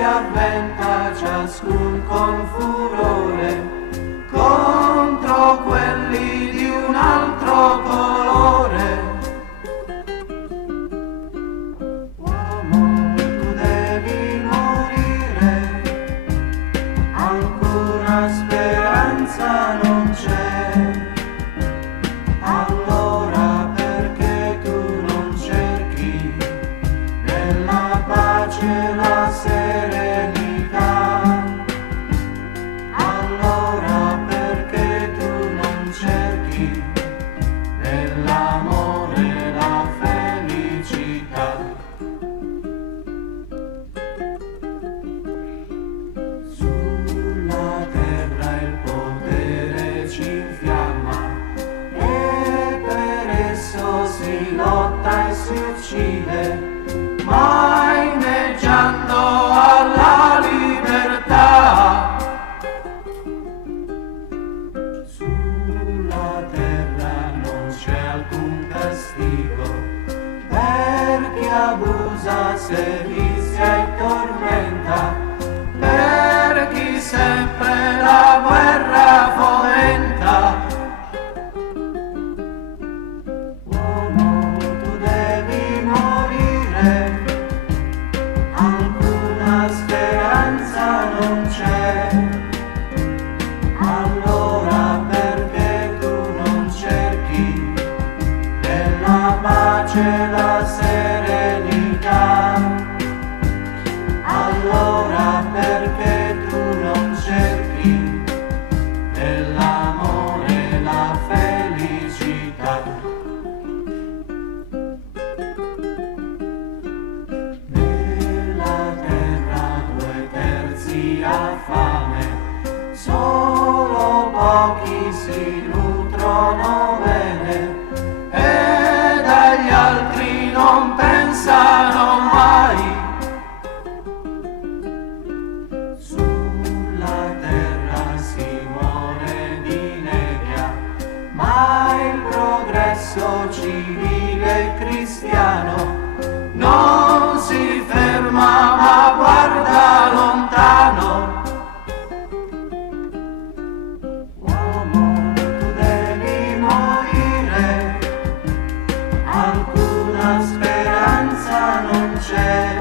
si avventa ciascun con furore contro quelli di un altro colore. Uomo, tu devi morire, alcuna speranza non c'è. Allora perché tu non cerchi nella pace la serenità? Allora perché tu non cerchi nell'amore la felicità? Sulla terra il potere ci infiamma e per esso si lotta e si uccide, mai inneggiando alla libertà. Sulla terra non c'è alcun castigo per chi abusa, sevizia e tormenta, per chi sempre la guerra fomenta. Uomo, tu devi morire, alcuna speranza non c'è. Allora perché tu non cerchi nella pace la serenità? Allora perché tu non cerchi nell'amore la felicità? Nella terra 2/3 ha fame, solo pochi si nutrono bene e dagli altri non pensano mai. Sulla terra si muore di nebbia, ma il progresso civile e cristiano non si ferma ma guarda lontano. Uomo, tu devi morire, alcuna speranza non c'è.